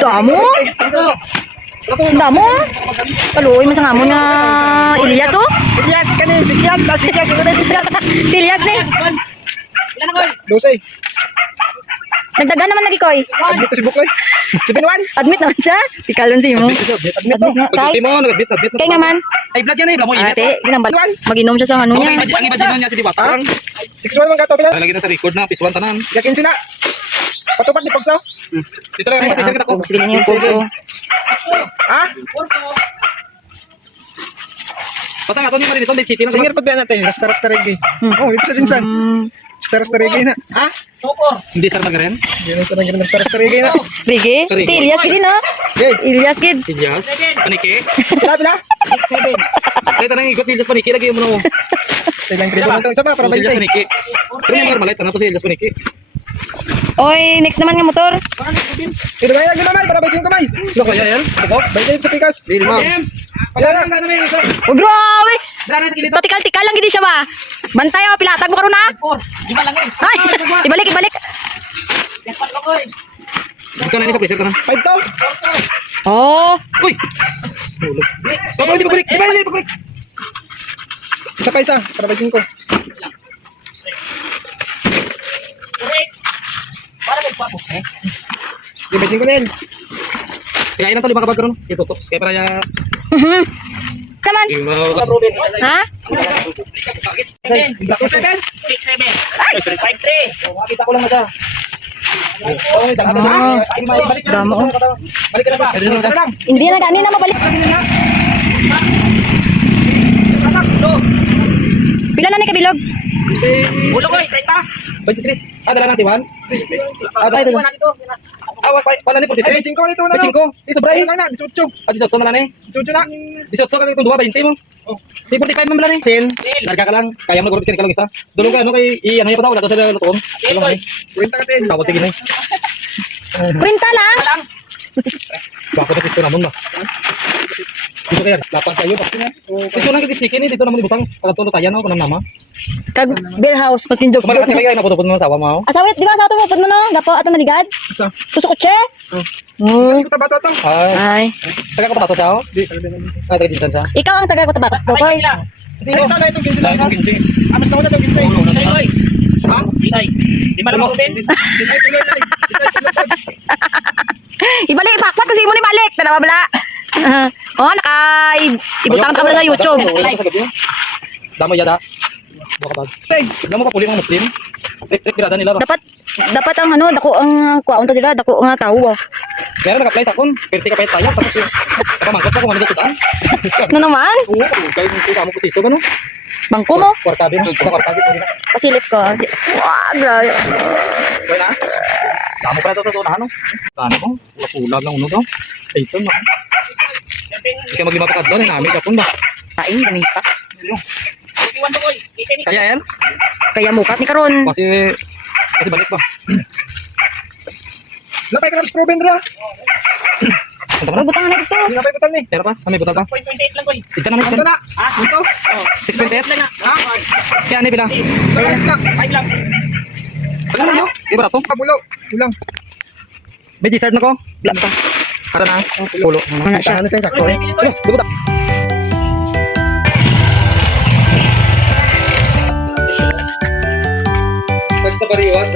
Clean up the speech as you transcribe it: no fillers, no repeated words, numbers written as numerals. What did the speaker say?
Damo? Damo? Kaluoy man sa nga mo na Ilyas oh? Ilyas kani, si Ilyas, si Ilyas, Si Ilyas ni? 12. Nagdagan naman lagi koy. Admit to si Bukoy. Si Binwan. Admit naman siya. Tikalon si mo. Admit to. Admit na. Kay, kay nga man. Ay, blood yan eh. Blamo init. Ate, ginambal. Maginom siya sa ano niya. Ang ibasinon niya si Diwata. 6-1 man kato pila. Lagi na sa record na. Pisuan tanan. Yakin sina. Patupad ni Pagsaw. Dito lang. Ay, Isa kita ko. sige niya yung pulso. Ha? Patang ato niya marin ito. City na. Singer pag ba natin, rasta reggae. Oh, ito sa dinsan. Rasta reggae na. Ha? Hindi sar magaren. Yun ito nang rasta reggae na. Rige? Iti Ilyas gid na. Okay. Ilyas gid. Ilyas. Paniki. Pila. Ay, tanang igot ni Ilyas Paniki. Lagi mo na mo. Silang tribo nito. Isa ba para Si Ilyas 20? Paniki. Pero yung marmalay. Tanang to si Ilyas Paniki. Oy, next naman nga motor. Pero ba lagi naman para 25 kamay. Ito kaya yan? Ito? 20 sa pikas. Dili mo. Pagkalang ka namin. Oh, grabe. Patikal-tikal lang gid siya ba? Bantay oh, pilatag mo karon na. Ay, ibalik, ibalik. Ito na ni sa freezer ka na. 5 to. Oh, Uy! Pabalik, di pabalik. Di ba, di pabalik. Isa pa isa para 25. Di 25 na yan. Kaya ilan to, 5 kapag karoon. Ito to. Kaya para ya... naman. Ha? Black 7. Kita ko lang na Oh, dala na. Damo. Balik ka na ba? Dala na lang. Hindi na gani na mabalik. Pila na ni kabilog? Ulo ko, 30. 23. Ah, dala na si Juan. Ay, tulo. Wala ni 43. Ay, 5 nito na. 25. Di sobra eh. Lang na, 18. Ah, 18 na lang eh. 18 na. 18 ka itong 2, 20 mo. Di 45 man lang eh. Sin. Larga ka lang. Kaya mo nagurot ka lang isa. Dulong ka ano kay ano yung pataw. Wala to sa lutoon. Dulong eh. Kwenta ka din. Takot sige na eh. Printa lang. Bakit na pisto naman ba? Dito kaya, lapang kayo. Pisto lang kitisikin eh. Dito naman ibutang. Pagkatulo tayo na ako ng nama. Kag beer house pas kinjok. Kumalat ka kaya naputupon mo ng asawa mo. Asawit, di ba sa ato mo pud mo no? Gapo ato naligad. Isa. Tusok kotse. Ano ko tabato to? Ay. Ay, Taga ko tabato siya ako? Di. Ay, taga dinsan siya. ikaw ang taga ko tabat. Koy. Ito na itong 15 lang. Ay, kinsi. Amas na ko na itong 15. Ha? Di ba naman Ruben? Ay, tuloy na. Ibalik pakpat kasi mo ni balik. Tara bala. Oh, naka ibutang ka sa YouTube. Damo yada. Buka bag. Damo ka puli mga Muslim. Pirada nila ba? Dapat ang ano, dako ang kuwaon ta dira, dako nga tawo. Meron nag-apply sa akon. Pero di ka payat tayo. Tapos yung pamangkot pa kung ano dito daan. Ano naman? Oo, kaya yung kamo ko siso, ano? Bangko mo. Kwartabi mo. Kwartabi mo. Pasilip ko. Wah, grabe. Okay na? Damo pa ito sa tunahan, no? Ano mo? Pulag lang uno daw. Ayun na. Kasi maglima pa ka doon, namin kapon ba? Kain kami pa. Kaya yan? Kaya mukat ni karon. Kasi balik ba? Lapay ka na sa proven dra. Punta Oy, ka na? butang na dito. Hindi na pa iputal ni. Pera pa? Kami butal pa? 6.28 lang ko eh. Ito na na. Ito na. Ito. 6.8? Ha? Kaya ano bilang? Balance na. 5 lang. Ano na mo? Di ba ito? Kabulo. Ulang. May dessert na ko? Black pa. Kara na. Pulo. Ano siya? Ano sa sakto eh? Di ba ito? Pag sa bariwas,